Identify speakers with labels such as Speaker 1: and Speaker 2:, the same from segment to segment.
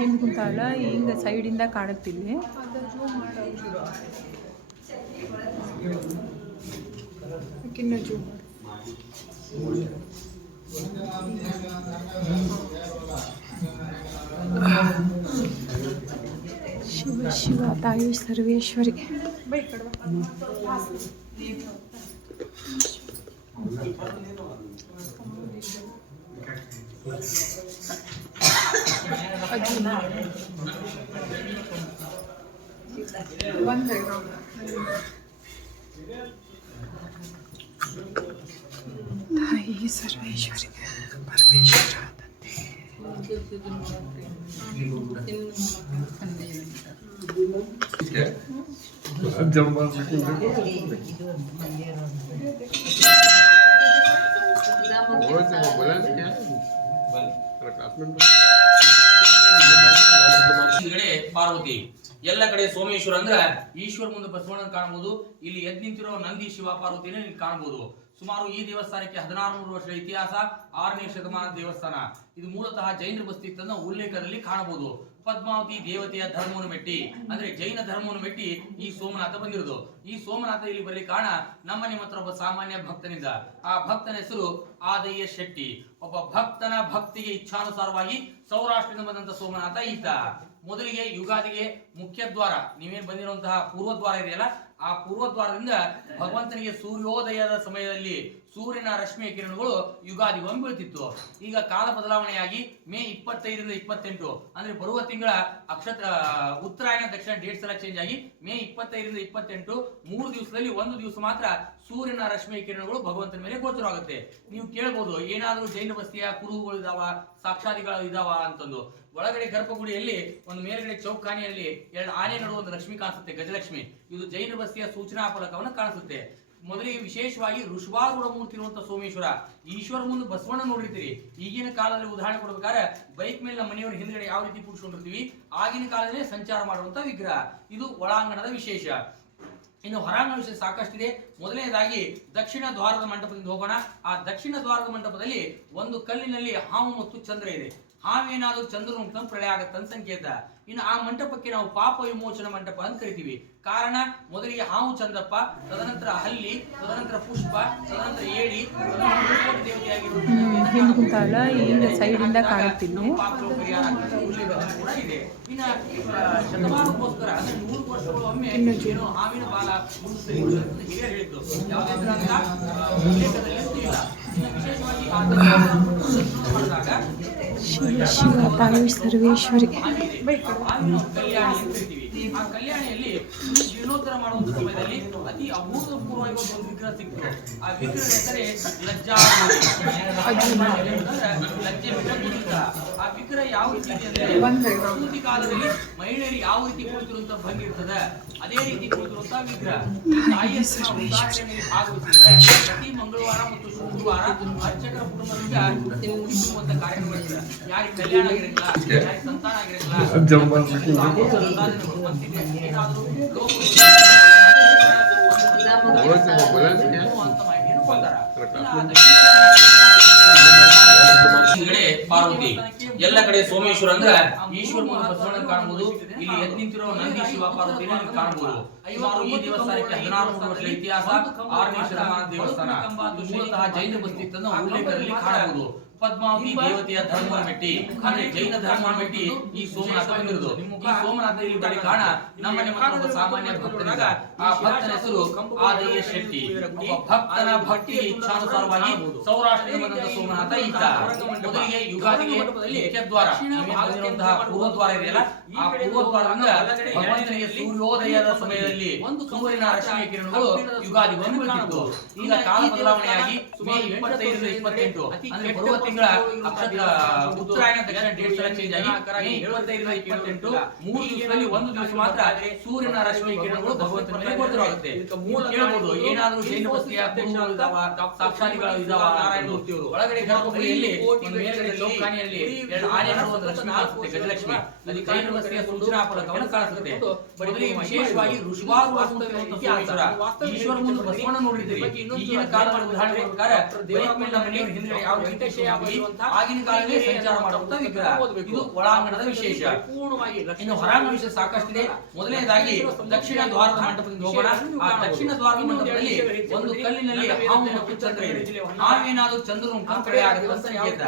Speaker 1: ಹಿಂದೆ ಕುಂತಾಳ ಹಿಂಗೆ ಸೈಡಿಂದ ಕಾಣುತ್ತಿಲ್ಲಿ ಶಿವ ಶಿವ ತಾಯಿ ಸರ್ವೇಶ್ವರಿ.
Speaker 2: ಕಡವ ಒಂದೇ
Speaker 1: ತಾಯಿ ಸರ್ವೇಶ್ವರಿ ಪರಮೇಶ್ವರ ತಂದೆ
Speaker 3: जमा
Speaker 4: ಹಿಂದ್ಗಡೆ ಪಾರ್ವತಿ, ಎಲ್ಲ ಕಡೆ ಸೋಮೇಶ್ವರ ಅಂದ್ರೆ ಈಶ್ವರ ಮುಂದೆ ಬಸವಣ್ಣ ಕಾಣಬಹುದು ಇಲ್ಲಿ ಎದ್ ನಿಂತಿರೋ ನಂದಿ ಶಿವ ಪಾರ್ವತಿನ ಕಾಣಬಹುದು ಸುಮಾರು ಈ ದೇವಸ್ಥಾನಕ್ಕೆ ಹದಿನಾರು ನೂರು ವರ್ಷ ಇತಿಹಾಸ, ಆರನೇ ಶತಮಾನ ದೇವಸ್ಥಾನ. ಇದು ಮೂಲತಃ ಜೈನರ ಬಸ್ತಿ ತನ್ನ ಉಲ್ಲೇಖದಲ್ಲಿ ಕಾಣಬಹುದು ಪದ್ಮಾವತಿ ದೇವತೆಯ ಧರ್ಮವನ್ನು ಮೆಟ್ಟಿ, ಅಂದ್ರೆ ಜೈನ ಧರ್ಮವನ್ನು ಮೆಟ್ಟಿ ಈ ಸೋಮನಾಥ ಬಂದಿರೋದು. ಈ ಸೋಮನಾಥ ಇಲ್ಲಿ ಬರಲಿ ಕಾರಣ ನಮ್ಮ ನಿಮ್ಮ ಒಬ್ಬ ಸಾಮಾನ್ಯ ಭಕ್ತನಿಂದ ಆ ಭಕ್ತನ ಹೆಸರು ಆದಯ್ಯ ಶೆಟ್ಟಿ. ಒಬ್ಬ ಭಕ್ತನ ಭಕ್ತಿಗೆ ಇಚ್ಛಾನುಸಾರವಾಗಿ ಸೌರಾಷ್ಟ್ರದಿಂದ ಬಂದಂತ ಸೋಮನಾಥ ಈತ. ಮೊದಲಿಗೆ ಯುಗಾದಿಗೆ ಮುಖ್ಯ ದ್ವಾರ. ನೀವೇನ್ ಬಂದಿರುವಂತಹ ಪೂರ್ವದ್ವಾರ ಇದೆಯಲ್ಲ? ಆ ಪೂರ್ವದ್ವಾರದಿಂದ ಭಗವಂತನಿಗೆ ಸೂರ್ಯೋದಯದ ಸಮಯದಲ್ಲಿ ಸೂರ್ಯನ ರಶ್ಮಿಯ ಕಿರಣಗಳು ಯುಗಾದಿ ಒಮ್ಮೆ ಬೀಳ್ತಿತ್ತು ಈಗ ಕಾಲ ಬದಲಾವಣೆಯಾಗಿ ಮೇ ಇಪ್ಪತ್ತೈದರಿಂದ ಇಪ್ಪತ್ತೆಂಟು, ಅಂದ್ರೆ ಬರುವ ತಿಂಗಳ ಅಕ್ಷತ್ರ ಉತ್ತರಾಯಣ, ದಕ್ಷಿಣ ಡೇಟ್ಸ್ ಎಲ್ಲ ಚೇಂಜ್ ಆಗಿ ಮೇ ಇಪ್ಪತ್ತೈದರಿಂದ ಇಪ್ಪತ್ತೆಂಟು, ಮೂರು ದಿವಸದಲ್ಲಿ ಒಂದು ದಿವಸ ಮಾತ್ರ ಸೂರ್ಯನ ರಶ್ಮಿಯ ಕಿರಣಗಳು ಭಗವಂತನ ಮೇಲೆ ಗೋಚರವಾಗುತ್ತೆ ನೀವು ಕೇಳ್ಬೋದು, ಏನಾದರೂ ಜೈನ ಬಸ್ತಿಯ ಕುರುಹುಗಳು ಇದಾವ, ಸಾಕ್ಷಾದಿಗಳು ಇದಾವ ಅಂತಂದು. ಒಳಗಡೆ ಗರ್ಭಗುಡಿಯಲ್ಲಿ, ಒಂದು ಮೇಲ್ಗಡೆ ಚೌಕಾನಿಯಲ್ಲಿ ಎರಡು ಆನೆ ನಡುವ ಒಂದು ಲಕ್ಷ್ಮಿ ಕಾಣಿಸುತ್ತೆ, ಗಜಲಕ್ಷ್ಮಿ. ಇದು ಜೈನ ಬಸ್ತಿಯ ಸೂಚನಾ ಫಲಕವನ್ನು ಕಾಣಿಸುತ್ತೆ. ಮೊದಲಿಗೆ ವಿಶೇಷವಾಗಿ ಋಷಭಾರೂಢ ಮೂರ್ತಿ ಇರುವಂತ ಸೋಮೇಶ್ವರ, ಈಶ್ವರ ಮುಂದೆ ಬಸವಣ್ಣ ನೋಡಿರ್ತೀರಿ. ಈಗಿನ ಕಾಲದಲ್ಲಿ ಉದಾಹರಣೆ ಕೊಡ್ಬೇಕಾದ್ರೆ ಬೈಕ್ ಮೇಲೆ ಮನೆಯವ್ರ ಹಿಂದ್ಗಡೆ ಯಾವ ರೀತಿ ಕೂಡಿಸ್ಕೊಂಡಿರ್ತೀವಿ? ಆಗಿನ ಕಾಲದಲ್ಲಿ ಸಂಚಾರ ಮಾಡುವಂತ ವಿಗ್ರಹ. ಇದು ಒಳಾಂಗಣದ ವಿಶೇಷ. ಇನ್ನು ಹೊರಾಂಗಣ ವಿಷಯ ಸಾಕಷ್ಟಿದೆ. ಮೊದಲನೇದಾಗಿ ದಕ್ಷಿಣ ದ್ವಾರದ ಮಂಟಪದಿಂದ ಹೋಗೋಣ. ಆ ದಕ್ಷಿಣ ದ್ವಾರದ ಮಂಟಪದಲ್ಲಿ ಒಂದು ಕಲ್ಲಿನಲ್ಲಿ ಹಾವು ಮತ್ತು ಚಂದ್ರ ಇದೆ. ಹಾವೇನಾದ್ರೂ ಚಂದ್ರ ಮುಕ್ತ ಪ್ರಳಯ ಆಗತ್ತಂತ ಸಂಕೇತ. ಇನ್ನು ಆ ಮಂಟಪಕ್ಕೆ ನಾವು ಪಾಪ ವಿಮೋಚನ ಮಂಟಪ ಅಂತ ಕರಿತೀವಿ. ಕಾರಣ ಮೊದಲಿಗೆ ಹಾವು ಚಂದ್ರಪ್ಪ ತದನಂತರ ಹಲ್ಲಿ ತದನಂತರ ಪುಷ್ಪ ತದನಂತರ ಏಡಿ
Speaker 1: ಕುಂತಾಳ ಸೈಡಿಂದ
Speaker 4: ಆ, ಶತಮಾನಕ್ಕೋಸ್ಕರ ಅಂದ್ರೆ ನೂರು ವರ್ಷಗಳು ಒಮ್ಮೆ ಏನೋ ಹಾವಿನ ಬಾಲ ಹಿರಿಯರು ಯಾವುದೇ ಉಲ್ಲೇಖದಲ್ಲಿ ಇಲ್ಲ. ವಿಶೇಷವಾಗಿ ಮಾಡಿದಾಗ
Speaker 1: ಶಿವ ಶಿವ ತಾಯಿ ಸರ್ವೇಶ್ವರಿ.
Speaker 4: ಹಾವಿನ ಕಲ್ಯಾಣಿ ಆ ಕಲ್ಯಾಣಿಯಲ್ಲಿ ಜೀರ್ಣೋದ್ಧಾರ ಮಾಡುವಂತ ಸಮಯದಲ್ಲಿ ಅತಿ ಅಭೂತಪೂರ್ವವಾಗಿ ಒಂದು ವಿಗ್ರಹ ಸಿಕ್ತು ಆ ವಿಗ್ರಹ ಹೆಸರೇ ಲಜ್ಜಾ ಲಜ್ಜೆ ವಿಗ್ರಹ. ಆ ವಿಗ್ರಹ ಯಾವ ರೀತಿ ಇದೆ ಅಂದ್ರೆ
Speaker 2: ಒಂದೇ
Speaker 4: ಪ್ರಸೂತಿ ಕಾಲದಲ್ಲಿ ಮಹಿಳೆಯರು ಯಾವ ರೀತಿ ಕುಳಿತಿರುವಂತ ಭಂಗಿ ಇರ್ತದೆ, ಅದೇ ರೀತಿ ಕುಳಿತಿರುವಂತ ವಿಗ್ರಹ. ತಾಯಿಯ ಭಾಗವಹಿಸಿದ್ರೆ ಪ್ರತಿ ಮಂಗಳವಾರ ಶುಕ್ರವಾರ ಅರ್ಚಕರ ಕುಟುಂಬದಿಂದ ಕುಳಿತುವಂತ ಕಾರ್ಯಕ್ರಮ ಇರ್ತದೆ ಯಾರಿಗೆ ಕಲ್ಯಾಣ ಆಗಿರಲಿಲ್ಲ ಯಾರಿಗೆ ಸಂತಾನ ಆಗಿರಲಿಲ್ಲ ಏನಾದ್ರೂ ಅಂತ ಪಾರ್ವತಿ ಎಲ್ಲ ಕಡೆ ಸೋಮೇಶ್ವರ ಅಂದ್ರೆ ಈಶ್ವರ ಬಸವಣ್ಣ ಕಾಣಬಹುದು ಇಲ್ಲಿ ಎದ್ ನಿಂತಿರೋ ನಂದಿ ಶಿವ ಪಾರ್ವತಿನ ನೀವು ಕಾಣಬಹುದು ಸುಮಾರು ಈ ದೇವಸ್ಥಾನಕ್ಕೆ ಹದಿನಾರು ವರ್ಷ ಇತಿಹಾಸ ಆರನೇ ಶತಮಾನ ದೇವಸ್ಥಾನ. ಮೂಲತಃ ಜೈನ ಬಸ್ತಿ ಉಲ್ಲೇಖದಲ್ಲಿ ಕಾಣಬಹುದು. ಪದ್ಮಾವತಿ ದೇವತೆಯ ಧರ್ಮ ಮೆಟ್ಟಿ ಅಂದ್ರೆ ಜೈನ ಧರ್ಮ ಮೆಟ್ಟಿ ಈ ಸೋಮನಾಥ ಬಂದಿರೋದು. ಈ ಸೋಮನಾಥ ಇಲ್ಲಿ ಬರೀ ಕಾರಣ ನಮ್ಮ ನಿಮ್ಮ ಸಾಮಾನ್ಯ ಭಕ್ತನಾಗ ಆ ಭಕ್ತನ ಹೆಸರು ಆದಯ ಶೆಟ್ಟಿ. ಒಬ್ಬ ಭಕ್ತನ ಭಕ್ತಿ ಇಚ್ಛಾನುಸಾರವಾಗಿ ಸೌರಾಷ್ಟ್ರದ ಬಂದಂತ ಸೋಮನಾಥ ಈತ ಮೊದಲಿಗೆ ಯುಗಾದಿಗೆ ಮುಖ್ಯ ದ್ವಾರ ನೀವೇನ್ ದ್ವಾರ ಇದೆಯಲ್ಲ ಆ ಭಗವಂತನಿಗೆ ಸೂರ್ಯೋದಯದ ಸಮಯದಲ್ಲಿ ಒಂದು ಸೂರ್ಯನ ರಶ್ಮಿಯ ಕಿರಣಗಳು ಯುಗಾದಿ ಬಂದು ಬೀಳ್ತಿತ್ತು ಈಗ ಕಾಲ ಬದಲಾವಣೆಯಾಗಿ ಮೇ ಇಪ್ಪತ್ತೈದರಿಂದ ಇಪ್ಪತ್ತೆಂಟು. ಅಂದ್ರೆ ಬರುವ ತಿಂಗಳ ಅಕ್ಷತ್ರ ಉತ್ತರಾಯಣ ದಕ್ಷಿಣ ಡೇಟ್ಸ್ ಎಲ್ಲ ಚೇಂಜ್ ಆಗಿ ಮೇ ಇಪ್ಪತ್ತೈದರಿಂದ ಇಪ್ಪತ್ತೆಂಟು. ಮೂರು ದಿವಸದಲ್ಲಿ ಒಂದು ದಿವಸ ಮಾತ್ರ ಸೂರ್ಯನ ಕಿರಣಗಳು ಭಗವಂತನ ಮೇಲೆ ಗೋಚರವಾಗುತ್ತೆ ಕೇಳಬಹುದು ಏನಾದರೂ ಕುರುಹುಗಳು ಇದಾವ ನಾರಾಯಣ ಮೂರ್ತಿಯವರು ಒಳಗಡೆ ಗರ್ಭಗುಡಿಯಲ್ಲಿ ಒಂದು ಮೇಲ್ಗಡೆ ಚೌಕಾಣಿಯಲ್ಲಿ ಎರಡು ಆನೆ ಒಂದು ಲಕ್ಷ್ಮಿ ಗಜಲಕ್ಷ್ಮಿ ಅಲ್ಲಿ ಜೈನ ಬಸ್ತಿಯ ಸೂಚನಾ ಫಲಕವನ್ನು ಕಾಣಿಸುತ್ತೆ ವಿಶೇಷವಾಗಿ ಋಷಭಾರೂಢ ಇತಿಹಾಸ ಈಶ್ವರ ಮುಂದೆ ಬಸವಣ್ಣ ನೋಡಿದ್ದೀರಿ ಈಗಿನ ಕಾಲದ ಉದಾಹರಣೆ ಪ್ರಕಾರ ನಮ್ಮ ಮನೆಯವ್ರ ಹಿಂದ್ಗಡೆ ಯಾವ
Speaker 5: ಆಗಿನ ಕಾಲದಲ್ಲಿ ಸಂಚಾರ ಮಾಡುವಂತ ವಿಗ್ರಹ. ಇದು ಒಳಾಂಗಣದ ವಿಶೇಷ. ಇನ್ನು ಹೊರಾಂಗಣ ವಿಷಯ ಸಾಕಷ್ಟಿದೆ. ಮೊದಲನೇದಾಗಿ ದಕ್ಷಿಣ ದ್ವಾರದ ಮಂಟಪದಿಂದ ಹೋಗೋಣ. ಆ ದಕ್ಷಿಣ ದ್ವಾರದ ಮಂಟಪದಲ್ಲಿ ಒಂದು ಕಲ್ಲಿನಲ್ಲಿ ಹಾವು ಮತ್ತು ಚಂದ್ರ ಇದೆ. ಹಾವೇನಾದ್ರೂ ಚಂದ್ರನ ಕಡೆ ಆಗುತ್ತೆ ಸಂಕೇತ.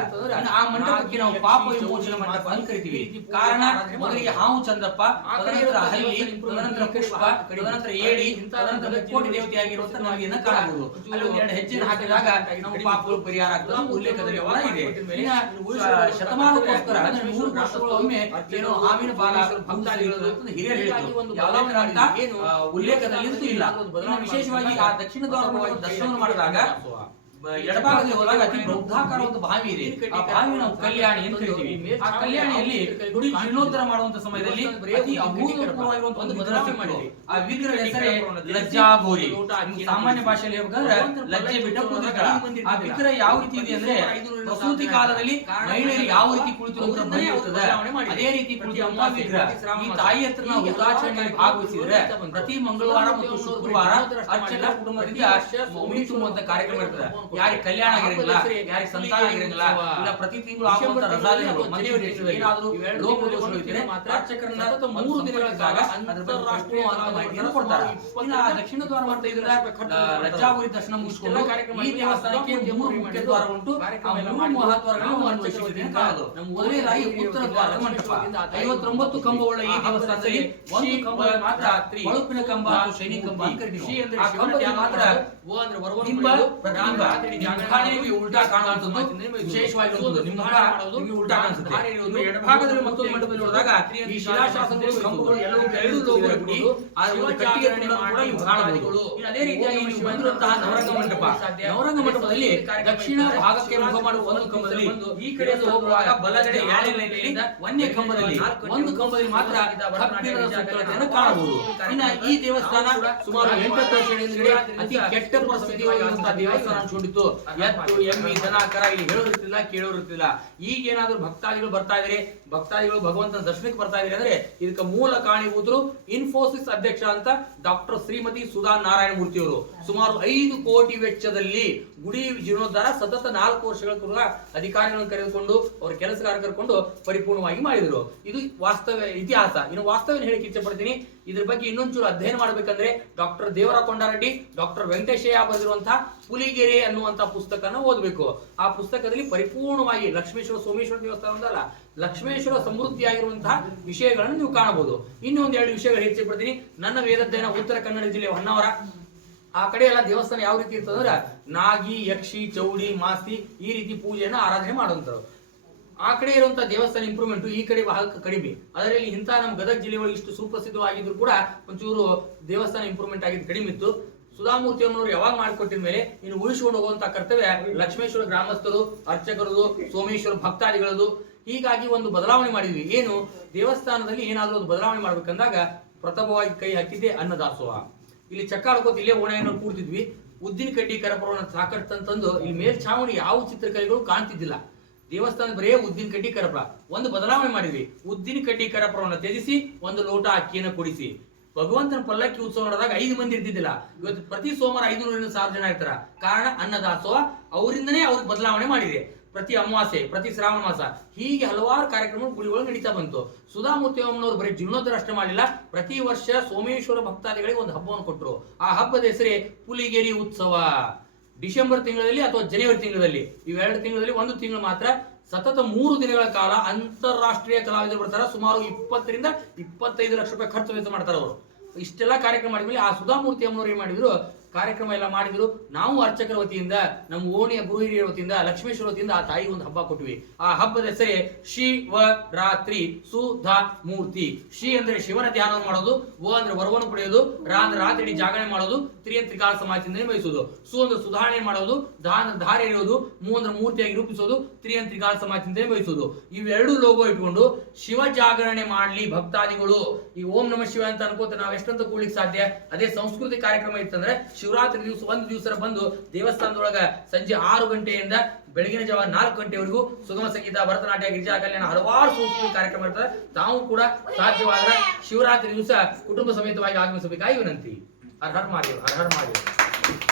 Speaker 5: ಆ ಮಂಟಪಕ್ಕೆ ನಾವು ಪಾಪ ವಿಮೋಚನ ಮಂಟಪ ಅಂತ ಕರಿತೀವಿ ಕಾರಣ ಮೊದಲಿಗೆ ಹಾವು ಚಂದ್ರಪ್ಪ ತದನಂತರ ಹಲ್ಲಿ ತದನಂತರ ಪುಷ್ಪ ತದನಂತರ ಏಡಿ ತದನಂತರ ಕೋಟಿ ದೇವತೆಯಾಗಿರುವಂತ ನಮಗೆ ಕಾಣಬಹುದು ಅಲ್ಲಿ ಒಂದು ಎರಡು ಹೆಜ್ಜೆ ಹಾಕಿದಾಗ ನಮ್ಮ ಪಾಪಗಳು ಪರಿಹಾರ ಆಗ್ತದೆ. ಉಲ್ಲೇಖದ ವ್ಯವಹಾರ ಇದೆ. ಇನ್ನ ಶತಮಾನಕ್ಕೋಸ್ಕರ ಅಂದ್ರೆ ನೂರು ವರ್ಷಗಳೊಮ್ಮೆ ಏನು ಹಾವಿನ ಬಾಲ ಭಕ್ತಾದಿಗಳು ಅಂತ ಹಿರಿಯರು ಹೇಳಿದ್ರು ಯಾವುದೇ ಅಂತ ಆ, ಉಲ್ಲೇಖದಲ್ಲಿ ಇಲ್ಲ. ವಿಶೇಷವಾಗಿ ಆ ದಕ್ಷಿಣ ದ್ವಾರ ದರ್ಶನ ಮಾಡಿದಾಗ ಎಡಭಾಗದಲ್ಲಿ ಹೋದಾಗ ಅತಿ ಬೃಹದಾಕಾರ ಒಂದು ಬಾವಿ ಇದೆ. ಆ ಬಾವಿ ನಾವು ಕಲ್ಯಾಣಿ ಅಂತ ಹೇಳ್ತೀವಿ. ಆ ಕಲ್ಯಾಣಿಯಲ್ಲಿ ಗುಡಿ ಜೀರ್ಣೋತ್ತರ ಮಾಡುವಂತ ಸಮಯದಲ್ಲಿ ಅತಿ ಅಭೂತಪೂರ್ವವಾಗಿರುವಂತ ಒಂದು ಬದಲಾವಣೆ ಮಾಡಿದೆ. ಆ ವಿಗ್ರಹ ಹೆಸರೇ ಲಜ್ಜಾ ಗೋರಿ. ಸಾಮಾನ್ಯ ಭಾಷೆಯಲ್ಲಿ ಹೇಳ್ಬೇಕಂದ್ರೆ ಲಜ್ಜೆ ಬಿಟ್ಟ ಕೂತಿರ್ತಾಳ ಆ ವಿಗ್ರಹ ಯಾವ ರೀತಿ ಇದೆ ಅಂದ್ರೆ ಪ್ರಸೂತಿ ಕಾಲದಲ್ಲಿ ಮಹಿಳೆಯರು ಯಾವ ರೀತಿ ಕುಳಿತಿರುವುದರ ಭಯ ಇರ್ತದೆ ಅದೇ ರೀತಿ ಕುಳಿತಿರುವಂತ ವಿಗ್ರಹ. ಈ ತಾಯಿ ಹತ್ರ ನಾವು ಉದಾಚರಣೆಯಲ್ಲಿ ಭಾಗವಹಿಸಿದ್ರೆ ಪ್ರತಿ ಮಂಗಳವಾರ ಮತ್ತು ಶುಕ್ರವಾರ ಅರ್ಚಕ ಕುಟುಂಬದಿಂದ ತುಂಬುವಂತ ಕಾರ್ಯಕ್ರಮ ಇರ್ತದೆ. ಯಾರಿಗೆ ಕಲ್ಯಾಣ ಆಗಿರಂಗಿಲ್ಲ ಯಾರಿಗೆ ಸಂತಾನ ಆಗಿರಂಗಿಲ್ಲ ಇಲ್ಲ ಪ್ರತಿ ತಿಂಗಳು ಆಗುವಂತ ರಜಾದಿನಗಳು ಮದುವೆ ಏನಾದರೂ ಲೋಪದೋಷಗಳು ಇದ್ರೆ ಚಕ್ರನ ಮೂರು ದಿನಗಳ ಕಾಲ ಅಂತಾರಾಷ್ಟ್ರೀಯ ಮಾಹಿತಿಯನ್ನು ಕೊಡ್ತಾರೆ. ಇನ್ನು ಆ ದಕ್ಷಿಣ ದ್ವಾರ ಮಾಡ್ತಾ ಇದ್ರೆ ಲಜ್ಜಾಗುರಿ ದರ್ಶನ ಮುಗಿಸ್ಕೊಂಡು ಈ ದೇವಸ್ಥಾನಕ್ಕೆ ಮೂರು ಮುಖ್ಯ ದ್ವಾರ ಉಂಟು. ಮೂರು ಮಹಾದ್ವಾರಗಳನ್ನು ಅನ್ವಯಿಸಿದೆ ಕಾಣೋದು ಮೊದಲನೇದಾಗಿ ಉತ್ತರ ದ್ವಾರ ಮಂಟಪ ಐವತ್ತೊಂಬತ್ತು ಕಂಬವುಳ್ಳ ಈ ದೇವಸ್ಥಾನದಲ್ಲಿ ಒಂದು ಕಂಬ ಮಾತ್ರ ಹೊಳಪಿನ ಕಂಬ ಶೈನಿ ಕಂಬ ಅಂತ ಕರಿತೀವಿ ಆ ಕಂಬದಲ್ಲಿ ಮಾತ್ರ ಪ್ರತಿಬಿಂಬ ಮುಖಾನೇವಿ ಉಲ್ಟಾ ಕಾಣುವಂತದ್ದು ನಿಮ್ಮ ಮುಖ ನಿಮಗೆ ಉಲ್ಟಾ ಕಾಣಿಸುತ್ತೆ ಎಡಭಾಗದಲ್ಲಿ ಮತ್ತೊಂದು ಮಂಟಪದಲ್ಲಿ ನೋಡಿದಾಗ ಈ ಶಿಲಾಶಾಸನಗಳು ಕಂಬಗಳು ಎಲ್ಲವೂ ಒಂದು ಕಟ್ಟಿಗೆ ಕೂಡ ನೀವು ಕಾಣಬಹುದು. ಅದೇ ರೀತಿಯಾಗಿ ನೀವು ಬಂದಿರುವಂತಹ ನವರಂಗ ಮಂಟಪ ನವರಂಗ ಮಂಟಪದಲ್ಲಿ ದಕ್ಷಿಣ ಭಾಗಕ್ಕೆ ಮುಖ ಮಾಡುವ ಒಂದು ಕಂಬದಲ್ಲಿ ಈ ಕಡೆ ಹೋಗುವಾಗ ಬಲಗಡೆ ಒಂದೇ ಕಂಬದಲ್ಲಿ ಒಂದು ಕಂಬದಲ್ಲಿ ಮಾತ್ರ ಕಬ್ಬಿಣದ ಸುತ್ತಳತೆಯನ್ನು ಕಾಣಬಹುದು. ಇನ್ನ ಈ ದೇವಸ್ಥಾನ ಸುಮಾರು ಎಂಟತ್ತು ವರ್ಷಗಳ ಅತಿ ಕೆಟ್ಟ ಪರಿಸ್ಥಿತಿ ದೇವಸ್ಥಾನ ಚೂಡಿತು ಎತ್ತು ಎಮ್ಮಿ ದನ ಕರ ಇಲ್ಲಿ ಹೇಳೋರಿರ್ತಿಲ್ಲ ಕೇಳೋರಿರ್ತಿಲ್ಲ. ಈಗ ಏನಾದ್ರೂ ಭಕ್ತಾದಿಗಳು ಬರ್ತಾ ಇದ್ರೆ ಭಕ್ತಾದಿಗಳು ಭಗವಂತನ ದರ್ಶನಕ್ಕೆ ಬರ್ತಾ ಇದ್ರೆ ಅಂದ್ರೆ ಇದಕ್ಕೆ ಮೂಲ ಕಾರಣೀಭೂತರು ಇನ್ಫೋಸಿಸ್ ಅಧ್ಯಕ್ಷ ಅಂತ ಡಾಕ್ಟರ್ ಶ್ರೀಮತಿ ಸುಧಾ ನಾರಾಯಣ ಮೂರ್ತಿ ಅವರು ಸುಮಾರು ಐದು ಕೋಟಿ ವೆಚ್ಚದಲ್ಲಿ ಗುಡಿ ಜೀರ್ಣೋದ್ಧಾರ ಸತತ ನಾಲ್ಕು ವರ್ಷಗಳ ಕೂಡ ಅಧಿಕಾರಿಗಳನ್ನು ಕರೆದುಕೊಂಡು ಅವರ ಕೆಲಸಗಾರ ಕರ್ಕೊಂಡು ಪರಿಪೂರ್ಣವಾಗಿ ಮಾಡಿದರು. ಇದು ವಾಸ್ತವ ಇತಿಹಾಸ. ಇನ್ನು ವಾಸ್ತವ ಹೇಳಿಕೆ ಇಚ್ಛೆ ಪಡ್ತೀನಿ ಇದ್ರ ಬಗ್ಗೆ ಇನ್ನೊಂಚೂರು ಅಧ್ಯಯನ ಮಾಡಬೇಕಂದ್ರೆ ಡಾಕ್ಟರ್ ದೇವರ ಕೊಂಡಾರೆಡ್ಡಿ, ಡಾಕ್ಟರ್ ವೆಂಕಟೇಶಯ್ಯ ಬರೆದಿರುವಂತಹ ಪುಲಿಗೆರೆ ಅನ್ನುವಂತಹ ಪುಸ್ತಕನ ಓದಬೇಕು. ಆ ಪುಸ್ತಕದಲ್ಲಿ ಪರಿಪೂರ್ಣವಾಗಿ ಲಕ್ಷ್ಮೇಶ್ವರ ಸೋಮೇಶ್ವರ ದೇವಸ್ಥಾನ ಒಂದಲ್ಲ, ಲಕ್ಷ್ಮೇಶ್ವರ ಸಮೃದ್ಧಿಯಾಗಿರುವಂತಹ ವಿಷಯಗಳನ್ನು ನೀವು ಕಾಣಬಹುದು. ಇನ್ನೂ ಒಂದ್ ಎರಡು ವಿಷಯಗಳು ಹೆಚ್ಚು ಪಡ್ತೀನಿ ನನ್ನ ವೇದಾಧ್ಯಯನ ಉತ್ತರ ಕನ್ನಡ ಜಿಲ್ಲೆ ಹೊನ್ನಾವರ. ಆ ಕಡೆ ಎಲ್ಲ ದೇವಸ್ಥಾನ ಯಾವ ರೀತಿ ಇರ್ತದಂದ್ರೆ ನಾಗಿ, ಯಕ್ಷಿ, ಚೌಡಿ, ಮಾಸ್ತಿ ಈ ರೀತಿ ಪೂಜೆಯನ್ನು ಆರಾಧನೆ ಮಾಡುವಂಥದ್ದು. ಆ ಕಡೆ ಇರುವಂತ ದೇವಸ್ಥಾನ ಇಂಪ್ರೂವ್ಮೆಂಟ್ ಈ ಕಡೆ ಬಹಳ ಕಡಿಮೆ. ಅದರಲ್ಲಿ ಇಂಥ ನಮ್ಮ ಗದಗ ಜಿಲ್ಲೆ ಒಳಗೆ ಇಷ್ಟು ಸುಪ್ರಸಿದ್ಧವಾಗಿದ್ರು ಕೂಡ ಒಂಚೂರು ದೇವಸ್ಥಾನ ಇಂಪ್ರೂವ್ಮೆಂಟ್ ಆಗಿದ್ದು ಕಡಿಮೆ ಇತ್ತು. ಸುಧಾಮೂರ್ತಿ ಅಮ್ಮನವರು ಯಾವಾಗ ಮಾಡಿಕೊಟ್ಟಿದ ಮೇಲೆ ಇನ್ನು ಉಳಿಸಿಕೊಂಡು ಹೋಗುವಂತ ಕರ್ತವ್ಯ ಲಕ್ಷ್ಮೇಶ್ವರ ಗ್ರಾಮಸ್ಥರು, ಅರ್ಚಕರದು, ಸೋಮೇಶ್ವರ ಭಕ್ತಾದಿಗಳದು. ಹೀಗಾಗಿ ಒಂದು ಬದಲಾವಣೆ ಮಾಡಿದ್ವಿ. ಏನು ದೇವಸ್ಥಾನದಲ್ಲಿ ಏನಾದರೂ ಒಂದು ಬದಲಾವಣೆ ಮಾಡ್ಬೇಕಂದಾಗ ಪ್ರಥಮವಾಗಿ ಕೈ ಹಾಕಿದ್ದೆ ಅನ್ನದಾಸೋಹ. ಇಲ್ಲಿ ಚಕ್ಕ ಹಾಕೋತ ಇಲ್ಲೇ ಓಣೆಯನ್ನು ಕೂರ್ತಿದ್ವಿ ಉದ್ದಿನ ಕಡ್ಡಿ ಕರಪುರವನ್ನು ಸಾಕಷ್ಟು ಇಲ್ಲಿ ಮೇಲ್ಛಾವಣಿ ಯಾವ ಚಿತ್ರಕಲೆಗಳು ಕಾಣ್ತಿದ್ದಿಲ್ಲ. ದೇವಸ್ಥಾನ ಬರೇ ಉದ್ದಿನ ಕಡ್ಡಿ ಕರಪುರ. ಒಂದು ಬದಲಾವಣೆ ಮಾಡಿದ್ವಿ. ಉದ್ದಿನ ಕಡ್ಡಿ ಕರಪುರವನ್ನು ತ್ಯಜಿಸಿ, ಒಂದು ಲೋಟ ಅಕ್ಕಿಯನ್ನು ಕೊಡಿಸಿ. ಭಗವಂತನ ಪಲ್ಲಕ್ಕಿ ಉತ್ಸವ ನೋಡಿದಾಗ ಐದು ಮಂದಿ ಇರ್ತಿದ್ದಿಲ್ಲ. ಇವತ್ತು ಪ್ರತಿ ಸೋಮವಾರ ಐದುನೂರಿಂದ ಸಾವಿರ ಜನ ಇರ್ತಾರ. ಕಾರಣ ಅನ್ನದಾಸೋಹ, ಅವರಿಂದನೇ ಅವ್ರಿಗೆ ಬದಲಾವಣೆ ಮಾಡಿದೆ. ಪ್ರತಿ ಅಮಾವಾಸ್ಯೆ, ಪ್ರತಿ ಶ್ರಾವಣ ಮಾಸ ಹೀಗೆ ಹಲವಾರು ಕಾರ್ಯಕ್ರಮಗಳು ಗುಡಿಗಳು ನಡೀತಾ ಬಂತು. ಸುಧಾಮೂರ್ತಿ ಅಮ್ಮನವರು ಬರೀ ಜೀರ್ಣೋದ್ಧಾರ ಅಷ್ಟೇ ಮಾಡಲಿಲ್ಲ ಪ್ರತಿ ವರ್ಷ ಸೋಮೇಶ್ವರ ಭಕ್ತಾದಿಗಳಿಗೆ ಒಂದು ಹಬ್ಬವನ್ನು ಕೊಟ್ಟರು ಆ ಹಬ್ಬದ ಹೆಸರೇ ಪುಲಿಗೇರಿ ಉತ್ಸವ. ಡಿಸೆಂಬರ್ ತಿಂಗಳಲ್ಲಿ ಅಥವಾ ಜನವರಿ ತಿಂಗಳಲ್ಲಿ ಇವೆರಡು ತಿಂಗಳಲ್ಲಿ ಒಂದು ತಿಂಗಳು ಮಾತ್ರ ಸತತ ಮೂರು ದಿನಗಳ ಕಾಲ ಅಂತಾರಾಷ್ಟ್ರೀಯ ಕಲಾವಿದರು ಬರ್ತಾರೆ. ಸುಮಾರು ಇಪ್ಪತ್ತರಿಂದ ಇಪ್ಪತ್ತೈದು ಲಕ್ಷ ರೂಪಾಯಿ ಖರ್ಚು ವೆಚ್ಚ ಮಾಡ್ತಾರೆ ಅವರು. ಇಷ್ಟೆಲ್ಲ ಕಾರ್ಯಕ್ರಮ ಮಾಡಿದ್ಮೇಲೆ ಆ ಸುಧಾಮೂರ್ತಿ ಅಮ್ಮನವರು ಏನು ಮಾಡಿದ್ರು? ಕಾರ್ಯಕ್ರಮ ಎಲ್ಲ ಮಾಡಿದ್ರು. ನಾವು ಅರ್ಚಕರ ವತಿಯಿಂದ, ನಮ್ಮ ಓಣಿಯ ಗುರು ಹಿರಿಯರ ವತಿಯಿಂದ, ಲಕ್ಷ್ಮೇಶ್ವರ ವತಿಯಿಂದ ಆ ತಾಯಿ ಒಂದು ಹಬ್ಬ ಕೊಟ್ವಿ. ಆ ಹಬ್ಬದ ಹೆಸರೇ ಶಿವರಾತ್ರಿ ಸುಧಾ ಮೂರ್ತಿ. ಶಿ ಅಂದ್ರೆ ಶಿವನ ಧ್ಯಾನವನ್ನು ಮಾಡೋದು ಓ ಅಂದ್ರೆ ವರವನ್ನು ಪಡೆಯೋದು, ರಾ ಅಂದ್ರೆ ರಾತ್ರಿ ಜಾಗರಣೆ ಮಾಡೋದು, ತ್ರಿಯಂತ್ರಿಕಾಲ ಸಮಾಜದಿಂದ ಸು ಅಂದ್ರೆ ಸುಧಾರಣೆ ಮಾಡೋದು, ಧಾ ಅಂದ್ರೆ ಧಾರೆ ಇರೋದು ಮೂ ಅಂದ್ರೆ ಮೂರ್ತಿಯಾಗಿ ರೂಪಿಸೋದು, ತ್ರಿಯಂತ್ರಿಕಾಲ ಸಮಾಜದಿಂದ ಇವೆರಡು ಲೋಗೋ ಇಟ್ಕೊಂಡು ಶಿವ ಜಾಗರಣೆ ಮಾಡ್ಲಿ ಭಕ್ತಾದಿಗಳು. ಈ ಓಂ ನಮ ಶಿವ ಅಂತ ಅನ್ಕೋತ ನಾವ್ ಎಷ್ಟಂತ ಕೂಡ್ಲಿಕ್ಕೆ ಸಾಧ್ಯ? ಅದೇ ಸಂಸ್ಕೃತಿ ಕಾರ್ಯಕ್ರಮ ಇತ್ತಂದ್ರೆ ಶಿವರಾತ್ರಿ ದಿವಸ ಒಂದು ದಿವಸ ಬಂದು ದೇವಸ್ಥಾನದೊಳಗ ಸಂಜೆ ಆರು ಗಂಟೆಯಿಂದ ಬೆಳಗಿನ ಜಾವ ನಾಲ್ಕು ಗಂಟೆವರೆಗೂ ಸುಗಮ ಸಂಗೀತ, ಭರತನಾಟ್ಯ, ಗಿರಿಜಾ ಕಲ್ಯಾಣ ಹಲವಾರು ಸಂಸ್ಕೃತಿ ಕಾರ್ಯಕ್ರಮ ಇರ್ತದೆ. ತಾವು ಕೂಡ ಸಾಧ್ಯವಾದರೆ ಶಿವರಾತ್ರಿ ದಿವಸ ಕುಟುಂಬ ಸಮೇತವಾಗಿ ಆಗಮಿಸಬೇಕಾಗಿ ವಿನಂತಿ. ಅರ್ಹರ್ ಮಾಡಿ ಅರ್ಹರ್ ಹರ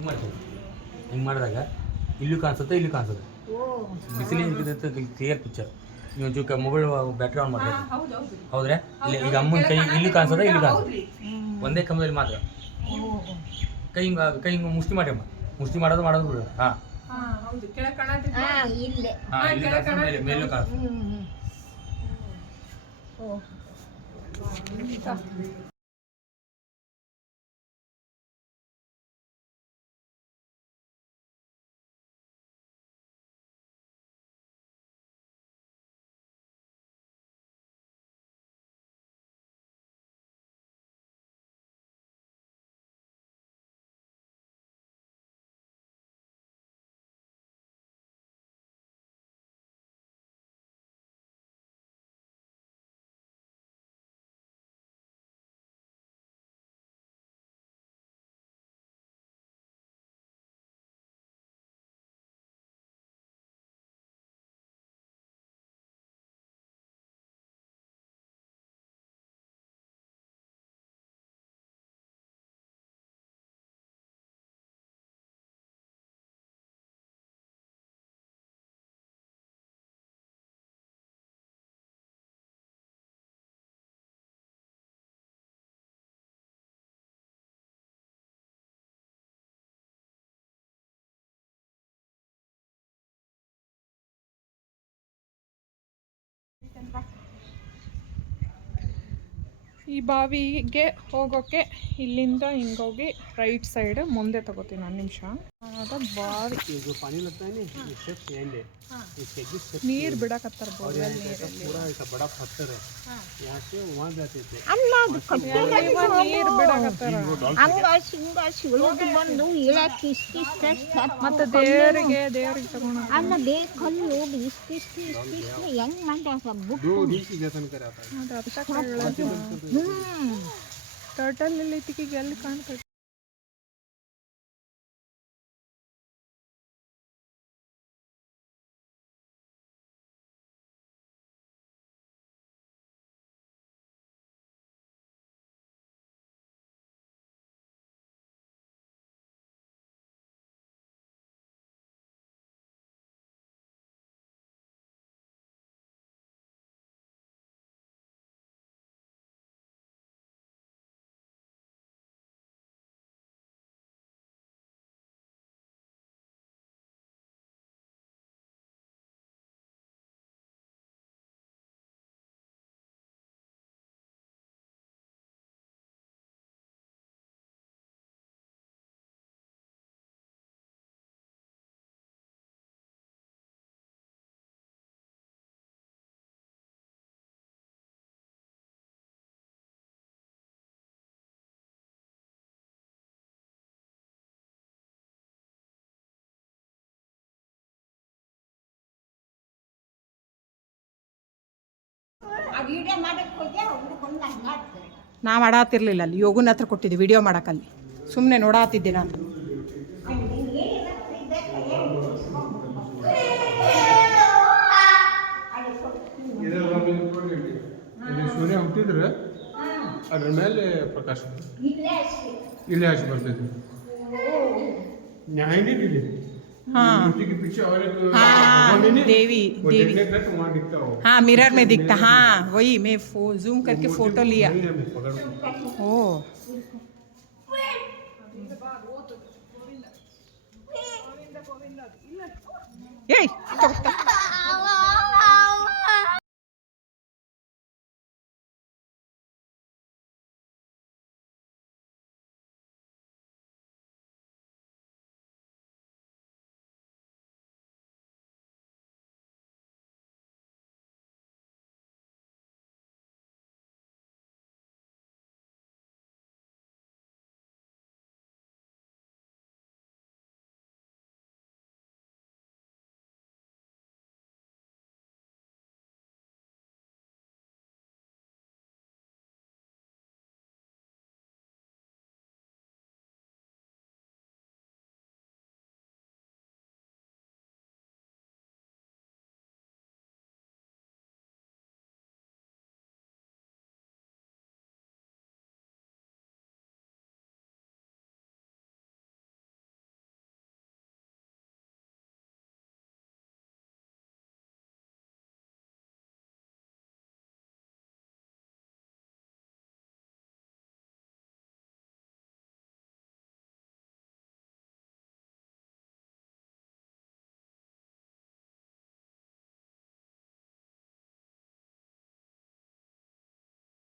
Speaker 4: ಹಿಂಗೆ ಮಾಡ್ತೀವಿ ಹಿಂಗೆ ಮಾಡಿದಾಗ ಇಲ್ಲೂ ಕಾಣಿಸುತ್ತೆ ಇಲ್ಲೂ ಕಾಣಿಸುತ್ತೆ. ಬಿಸಿಲಿನ ಕ್ಲಿಯರ್ ಪಿಕ್ಚರ್ ನೀವು ಒಂಚೂರು ಮೊಬೈಲ್ ಬ್ಯಾಟ್ರಿ ಆನ್ ಮಾಡ್ಬೇಕು ಹೌದ್ರೆ? ಇಲ್ಲ ಈಗ ಅಮ್ಮನ ಕೈ ಇಲ್ಲಿ ಕಾಣಿಸುತ್ತೆ ಇಲ್ಲಿ ಕಾಣಿಸುತ್ತೆ? ಒಂದೇ ಕಂಬದಲ್ಲಿ ಮಾತ್ರ. ಕೈ ಹಿಂಗ ಕೈ ಹಿಂಗ ಮುಷ್ಟಿ ಮಾಡಿ ಅಮ್ಮ. ಮುಷ್ಟಿ ಮಾಡೋದು ಮಾಡೋದು ಬಿಡು. ಹಾಂ. ಮೇಲೆ ಮೇಲೂ
Speaker 2: ಈ ಬಾವಿಗೆ ಹೋಗೋಕ್ಕೆ ಇಲ್ಲಿಂದ ಹಿಂಗೋಗಿ ರೈಟ್ ಸೈಡ್ ಮುಂದೆ ತಗೋತೀನಿ ಒಂದು ನಿಮಿಷ. ನೀರ್ ಬಿಡಕತ್ತಾರ
Speaker 6: ಬಂದು ಇಳಕ್ ಇಷ್ಟಿಷ್ಟ
Speaker 2: ಮತ್ತೆ ದೇವರಿಗೆ ದೇವ್ರಿಗೆ ತಗೊಂಡ
Speaker 3: ಅನ್ನ
Speaker 6: ದೇವ್
Speaker 2: ಕಲ್ಲು ಇಲ್ಲಿ ಎಲ್ಲಿ
Speaker 6: ಕಾಣ್ತದೆ
Speaker 1: ನಾ ಆಡಾತಿರ್ಲಿಲ್ಲ ಅಲ್ಲಿ. ಯೋಗನ ಹತ್ರ ಕೊಟ್ಟಿದ್ದೆ ವಿಡಿಯೋ ಮಾಡಕ್ಕಲ್ಲಿ ಸುಮ್ಮನೆ ನೋಡಾತಿದ್ದೆ ನಾನು.
Speaker 3: ಸೂರ್ಯ ಹುಟ್ಟಿದ್ರೆ ಅದ್ರ ಮೇಲೆ ಪ್ರಕಾಶ ಇಲ್ಲೇ ಹಾಸಿ ಬರ್ತೈತಿ ನ್ಯಾಯ
Speaker 1: हाँ हाँ देवी देवी
Speaker 3: हाँ
Speaker 1: मिरर में दिखता हाँ वही मैं जूम करके फ़ोटो लिया ओ